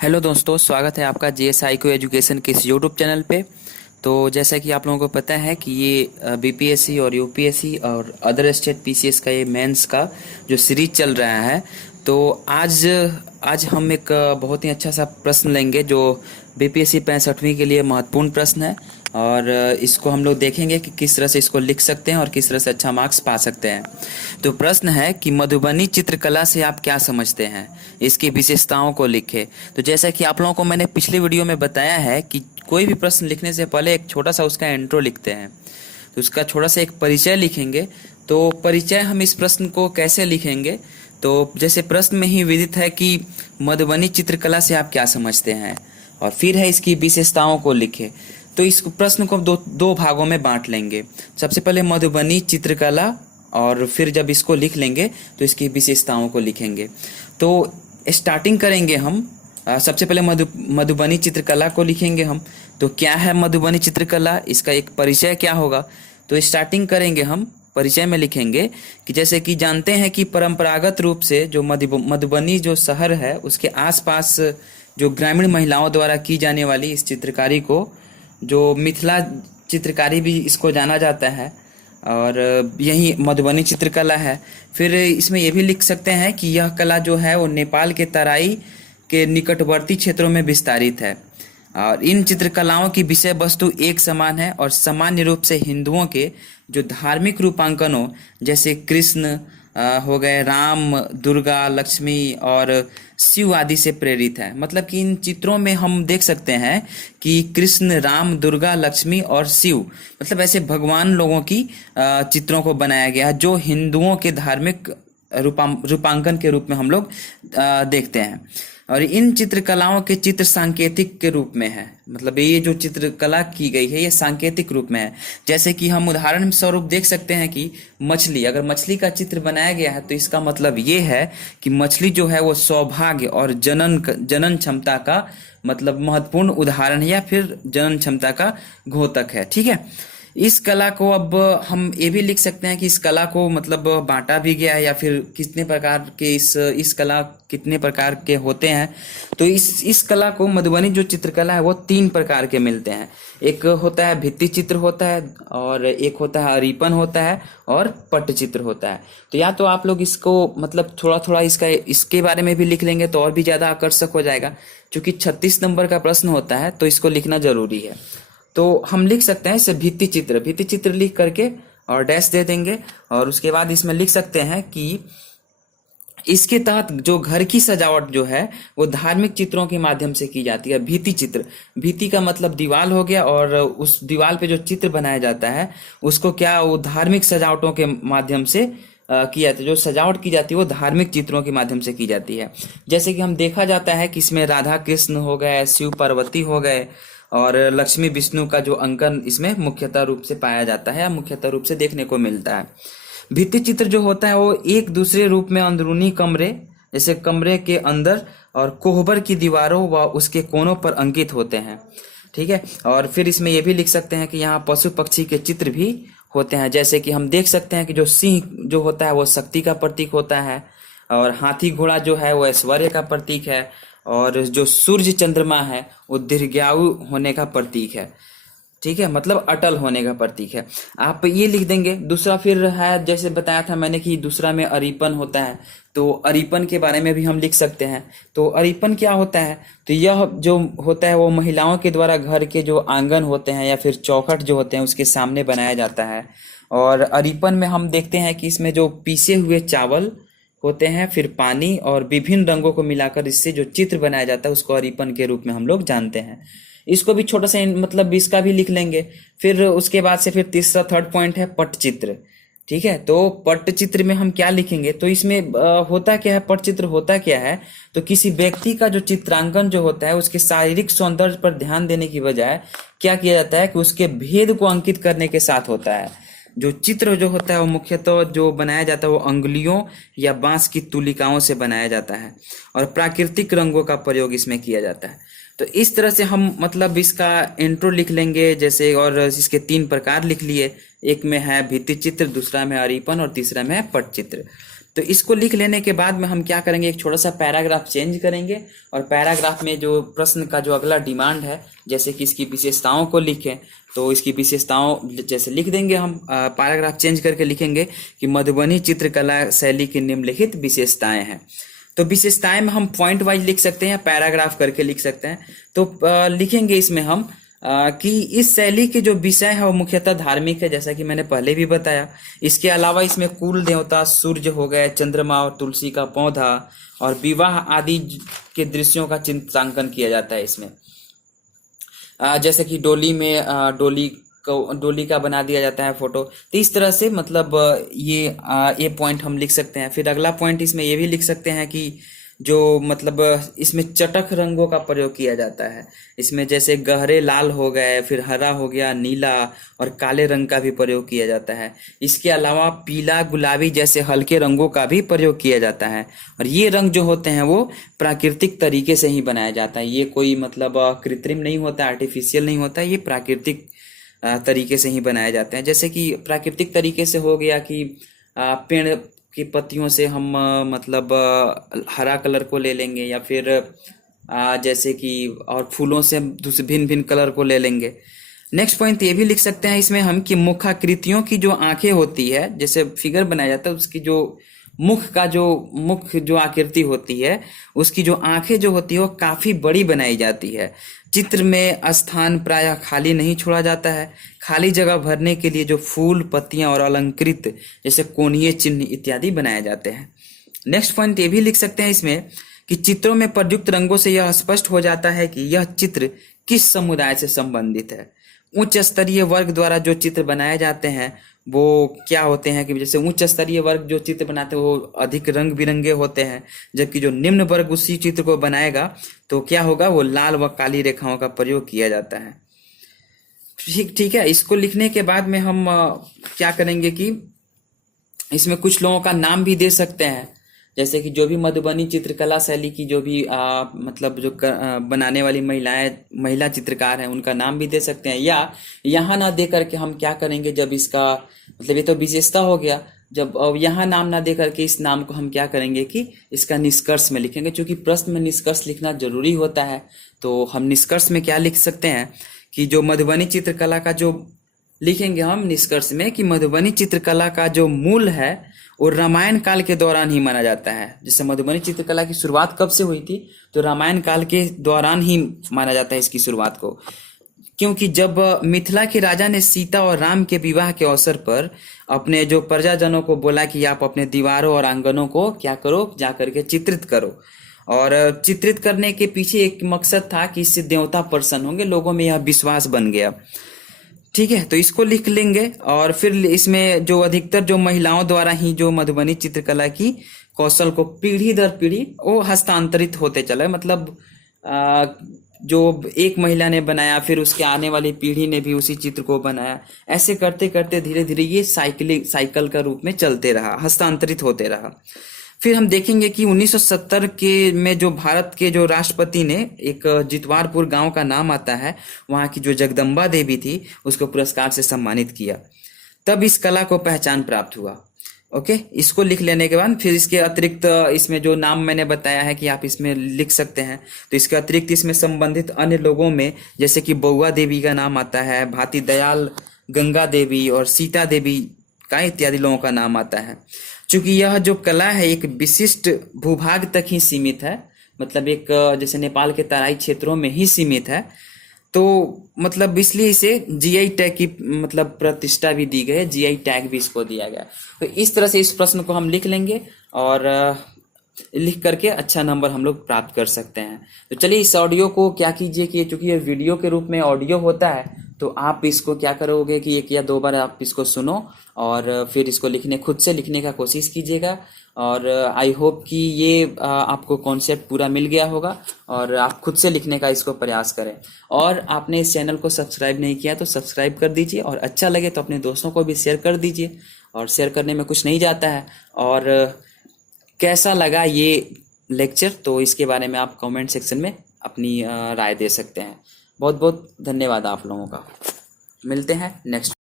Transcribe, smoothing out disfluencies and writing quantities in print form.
Hello दोस्तों, स्वागत है आपका जीएसआई को एजुकेशन के इस यूट्यूब चैनल पे। तो जैसा कि आप लोगों को पता है कि ये बीपीएससी और यूपीएससी और अदर स्टेट पीसीएस का ये मेंस का जो सीरीज चल रहा है। तो आज आज हम एक बहुत ही अच्छा सा प्रश्न लेंगे जो बीपीएससी 65वीं के लिए महत्वपूर्ण प्रश्न है। और इसको हम लोग देखेंगे कि किस तरह से इसको लिख सकते हैं और किस तरह से अच्छा मार्क्स पा सकते हैं। तो प्रश्न है कि मधुबनी चित्रकला से आप क्या समझते हैं, इसकी विशेषताओं को लिखें। तो जैसा कि आप लोगों को मैंने पिछले वीडियो में बताया है कि कोई भी प्रश्न लिखने से पहले एक छोटा सा उसका इंट्रो लिखते हैं, तो उसका थोड़ा सा एक परिचय लिखेंगे। तो परिचय हम इस प्रश्न को कैसे लिखेंगे, तो जैसे प्रश्न में ही विदित है कि मधुबनी चित्रकला से आप क्या समझते हैं, और फिर है इसकी विशेषताओं को लिखें। तो इस प्रश्न को दो भागों में बांट लेंगे। सबसे पहले मधुबनी चित्रकला, और फिर जब इसको लिख लेंगे तो इसकी विशेषताओं को लिखेंगे। तो स्टार्टिंग करेंगे हम। सबसे पहले मधुबनी चित्रकला को लिखेंगे हम। तो क्या है मधुबनी चित्रकला, इसका एक परिचय क्या होगा। तो स्टार्टिंग करेंगे हम, परिचय में लिखेंगे कि जैसे कि जानते हैं कि परंपरागत रूप से जो मधुबनी जो शहर है उसके आसपास जो ग्रामीण महिलाओं द्वारा की जाने वाली इस चित्रकारी को जो मिथिला चित्रकारी भी इसको जाना जाता है, और यही मधुबनी चित्रकला है। फिर इसमें ये भी लिख सकते हैं कि यह कला जो है वो नेपाल के तराई के निकटवर्ती क्षेत्रों में विस्तारित है, और इन चित्रकलाओं की विषय वस्तु एक समान है और सामान्य रूप से हिंदुओं के जो धार्मिक रूपांकनों जैसे कृष्ण हो गए, राम, दुर्गा, लक्ष्मी और शिव आदि से प्रेरित है। मतलब कि इन चित्रों में हम देख सकते हैं कि कृष्ण, राम, दुर्गा, लक्ष्मी और शिव, मतलब ऐसे भगवान लोगों की चित्रों को बनाया गया है जो हिंदुओं के धार्मिक रूपांकन के रूप में हम लोग देखते हैं। और इन चित्रकलाओं के चित्र सांकेतिक के रूप में है, मतलब ये जो चित्रकला की गई है ये सांकेतिक रूप में है। जैसे कि हम उदाहरण स्वरूप देख सकते हैं कि मछली, अगर मछली का चित्र बनाया गया है तो इसका मतलब ये है कि मछली जो है वो सौभाग्य और जनन क्षमता का मतलब महत्वपूर्ण उदाहरण है, या फिर जनन क्षमता का घोतक है। ठीक है, इस कला को अब हम ये भी लिख सकते हैं कि इस कला को मतलब बांटा भी गया है, या फिर कितने प्रकार के इस कला कितने प्रकार के होते हैं। तो इस कला को मधुबनी जो चित्रकला है वो 3 प्रकार के मिलते हैं। एक होता है भित्ति चित्र होता है, और एक होता है अरिपन होता है, और पट्टचित्र होता है। तो या तो आप लोग इसको मतलब थोड़ा थोड़ा इसके बारे में भी लिख लेंगे तो और भी ज्यादा आकर्षक हो जाएगा। क्योंकि 36 नंबर का प्रश्न होता है तो इसको लिखना जरूरी है। तो हम लिख सकते हैं इसे भित्ति चित्र लिख करके और डैश दे देंगे, और उसके बाद इसमें लिख सकते हैं कि इसके तहत जो घर की सजावट जो है वो धार्मिक चित्रों के माध्यम से की जाती है। भित्ति चित्र, भित्ति का मतलब दीवार हो गया, और उस दीवार पे जो चित्र बनाया जाता है उसको क्या वो धार्मिक सजावटों के माध्यम से की जाती है। जो सजावट की जाती है वो धार्मिक चित्रों के माध्यम से की जाती है। जैसे कि हम देखा जाता है कि इसमें राधा कृष्ण हो गए, शिव पार्वती हो गए, और लक्ष्मी विष्णु का जो अंकन इसमें मुख्यतः रूप से पाया जाता है, या मुख्यतः रूप से देखने को मिलता है। भित्ति चित्र जो होता है वो एक दूसरे रूप में अंदरूनी कमरे, जैसे कमरे के अंदर और कोहबर की दीवारों व उसके कोनों पर अंकित होते हैं। ठीक है, और फिर इसमें ये भी लिख सकते हैं कि यहाँ पशु पक्षी के चित्र भी होते हैं। जैसे कि हम देख सकते हैं कि जो सिंह जो होता है वो शक्ति का प्रतीक होता है, और हाथी घोड़ा जो है वो ऐश्वर्य का प्रतीक है, और जो सूर्य चंद्रमा है वो दीर्घायु होने का प्रतीक है। ठीक है, मतलब अटल होने का प्रतीक है। आप ये लिख देंगे। दूसरा फिर है, जैसे बताया था मैंने कि दूसरा में अरिपन होता है, तो अरिपन के बारे में भी हम लिख सकते हैं। तो अरिपन क्या होता है, तो यह जो होता है वो महिलाओं के द्वारा घर के जो आंगन होते हैं या फिर चौखट जो होते हैं उसके सामने बनाया जाता है। और अरिपन में हम देखते हैं कि इसमें जो पीसे हुए चावल होते हैं, फिर पानी और विभिन्न रंगों को मिलाकर इससे जो चित्र बनाया जाता है उसको अरिपन के रूप में हम लोग जानते हैं। इसको भी छोटा सा मतलब इसका भी लिख लेंगे। फिर उसके बाद से फिर तीसरा थर्ड पॉइंट है पट्टचित्र। ठीक है, तो पट्टचित्र में हम क्या लिखेंगे, तो इसमें होता क्या है, पट्टचित्र होता क्या है, तो किसी व्यक्ति का जो चित्रांकन जो होता है उसके शारीरिक सौंदर्य पर ध्यान देने की बजाय क्या किया जाता है कि उसके भेद को अंकित करने के साथ होता है। जो चित्र जो होता है वो मुख्यतः जो बनाया जाता है वो अंगुलियों या बांस की तुलिकाओं से बनाया जाता है, और प्राकृतिक रंगों का प्रयोग इसमें किया जाता है। तो इस तरह से हम मतलब इसका इंट्रो लिख लेंगे जैसे, और इसके 3 प्रकार लिख लिए। एक में है भित्ति चित्र, दूसरा में अरिपन, और तीसरा में है पट्टचित्र। तो इसको लिख लेने के बाद में हम क्या करेंगे, एक छोटा सा पैराग्राफ चेंज करेंगे और पैराग्राफ में जो प्रश्न का जो अगला डिमांड है, जैसे कि इसकी विशेषताओं को लिखें, तो इसकी विशेषताओं जैसे लिख देंगे हम, पैराग्राफ चेंज करके लिखेंगे कि मधुबनी चित्रकला शैली की निम्नलिखित विशेषताएं हैं। तो विशेषताएं में हम पॉइंट वाइज लिख सकते हैं, पैराग्राफ करके लिख सकते हैं। तो लिखेंगे इसमें हम कि इस शैली के जो विषय है वो मुख्यतः धार्मिक है, जैसा कि मैंने पहले भी बताया। इसके अलावा इसमें कुल देवता सूर्य हो गए, चंद्रमा और तुलसी का पौधा और विवाह आदि के दृश्यों का चित्रांकन किया जाता है इसमें। जैसे कि डोली में डोली का बना दिया जाता है फोटो। तो इस तरह से मतलब ये पॉइंट हम लिख सकते हैं। फिर अगला पॉइंट इसमें ये भी लिख सकते हैं कि जो मतलब इसमें चटक रंगों का प्रयोग किया जाता है। इसमें जैसे गहरे लाल हो गए, फिर हरा हो गया, नीला और काले रंग का भी प्रयोग किया जाता है। इसके अलावा पीला, गुलाबी जैसे हल्के रंगों का भी प्रयोग किया जाता है। और ये रंग जो होते हैं वो प्राकृतिक तरीके से ही बनाया जाता है। ये कोई मतलब कृत्रिम नहीं होता, आर्टिफिशियल नहीं होता, ये प्राकृतिक तरीके से ही बनाए जाते हैं। जैसे कि प्राकृतिक तरीके से हो गया कि पेड़ की पत्तियों से हम मतलब हरा कलर को ले लेंगे, या फिर जैसे कि और फूलों से हम दूसरे भिन्न भिन्न कलर को ले लेंगे। नेक्स्ट पॉइंट ये भी लिख सकते हैं इसमें हम कि मुखाकृतियों की जो आंखें होती है, जैसे फिगर बनाया जाता है, उसकी जो मुख जो आकृति होती है, उसकी जो आंखें जो होती है वो काफी बड़ी बनाई जाती है। चित्र में स्थान प्रायः खाली नहीं छोड़ा जाता है। खाली जगह भरने के लिए जो फूल, पत्तियां और अलंकृत जैसे कोणीय चिन्ह इत्यादि बनाए जाते हैं। नेक्स्ट पॉइंट ये भी लिख सकते हैं इसमें कि चित्रों में प्रयुक्त रंगों से यह स्पष्ट हो जाता है कि यह चित्र किस समुदाय से संबंधित है। उच्च स्तरीय वर्ग द्वारा जो चित्र बनाए जाते हैं वो क्या होते हैं कि जैसे उच्च स्तरीय वर्ग जो चित्र बनाते हैं वो अधिक रंग बिरंगे होते हैं, जबकि जो निम्न वर्ग उसी चित्र को बनाएगा तो क्या होगा, वो लाल व काली रेखाओं का प्रयोग किया जाता है। ठीक है। इसको लिखने के बाद में हम क्या करेंगे कि इसमें कुछ लोगों का नाम भी दे सकते हैं, जैसे कि जो भी मधुबनी चित्रकला शैली की जो भी मतलब जो बनाने वाली महिला चित्रकार हैं उनका नाम भी दे सकते हैं। या यहाँ ना दे करके हम क्या करेंगे, जब इसका मतलब ये तो विशेषता हो गया, जब यहाँ नाम ना दे करके इस नाम को हम क्या करेंगे कि इसका निष्कर्ष में लिखेंगे। क्योंकि प्रश्न में निष्कर्ष लिखना जरूरी होता है, तो हम निष्कर्ष में क्या लिख सकते हैं कि जो मधुबनी चित्रकला का जो लिखेंगे हम निष्कर्ष में कि मधुबनी चित्रकला का जो मूल है वो रामायण काल के दौरान ही माना जाता है। जैसे मधुबनी चित्रकला की शुरुआत कब से हुई थी, तो रामायण काल के दौरान ही माना जाता है इसकी शुरुआत को। क्योंकि जब मिथिला के राजा ने सीता और राम के विवाह के अवसर पर अपने जो प्रजाजनों को बोला कि आप अपने दीवारों और आंगनों को क्या करो, जा करके चित्रित करो। और चित्रित करने के पीछे एक मकसद था कि इससे देवता प्रसन्न होंगे, लोगों में यह विश्वास बन गया। ठीक है, तो इसको लिख लेंगे। और फिर इसमें जो अधिकतर जो महिलाओं द्वारा ही जो मधुबनी चित्रकला की कौशल को पीढ़ी दर पीढ़ी वो हस्तांतरित होते चला। मतलब जो एक महिला ने बनाया, फिर उसके आने वाली पीढ़ी ने भी उसी चित्र को बनाया। ऐसे करते करते धीरे धीरे ये साइकिल का रूप में चलते रहा, हस्तांतरित होते रहा। फिर हम देखेंगे कि 1970 के में जो भारत के जो राष्ट्रपति ने एक जितवारपुर गांव का नाम आता है, वहां की जो जगदम्बा देवी थी उसको पुरस्कार से सम्मानित किया, तब इस कला को पहचान प्राप्त हुआ। ओके, इसको लिख लेने के बाद फिर इसके अतिरिक्त इसमें जो नाम मैंने बताया है कि आप इसमें लिख सकते हैं, तो इसके अतिरिक्त इसमें संबंधित अन्य लोगों में जैसे कि बउआ देवी का नाम आता है, भाती दयाल, गंगा देवी और सीता देवी का इत्यादि लोगों का नाम आता है। चूंकि यह जो कला है एक विशिष्ट भूभाग तक ही सीमित है, मतलब एक जैसे नेपाल के तराई क्षेत्रों में ही सीमित है, तो मतलब इसलिए इसे जीआई टैग की मतलब प्रतिष्ठा भी दी गई है, जीआई टैग भी इसको दिया गया। तो इस तरह से इस प्रश्न को हम लिख लेंगे और लिख करके अच्छा नंबर हम लोग प्राप्त कर सकते हैं। तो चलिए इस ऑडियो को क्या कीजिए कि चूंकि ये वीडियो के रूप में ऑडियो होता है, तो आप इसको क्या करोगे कि एक या दो बार आप इसको सुनो और फिर इसको खुद से लिखने का कोशिश कीजिएगा। और आई होप कि ये आपको कॉन्सेप्ट पूरा मिल गया होगा और आप खुद से लिखने का इसको प्रयास करें। और आपने इस चैनल को सब्सक्राइब नहीं किया तो सब्सक्राइब कर दीजिए, और अच्छा लगे तो अपने दोस्तों को भी शेयर कर दीजिए, और शेयर करने में कुछ नहीं जाता है। और कैसा लगा ये लेक्चर, तो इसके बारे में आप कमेंट सेक्शन में अपनी राय दे सकते हैं। बहुत बहुत धन्यवाद आप लोगों का। मिलते हैं नेक्स्ट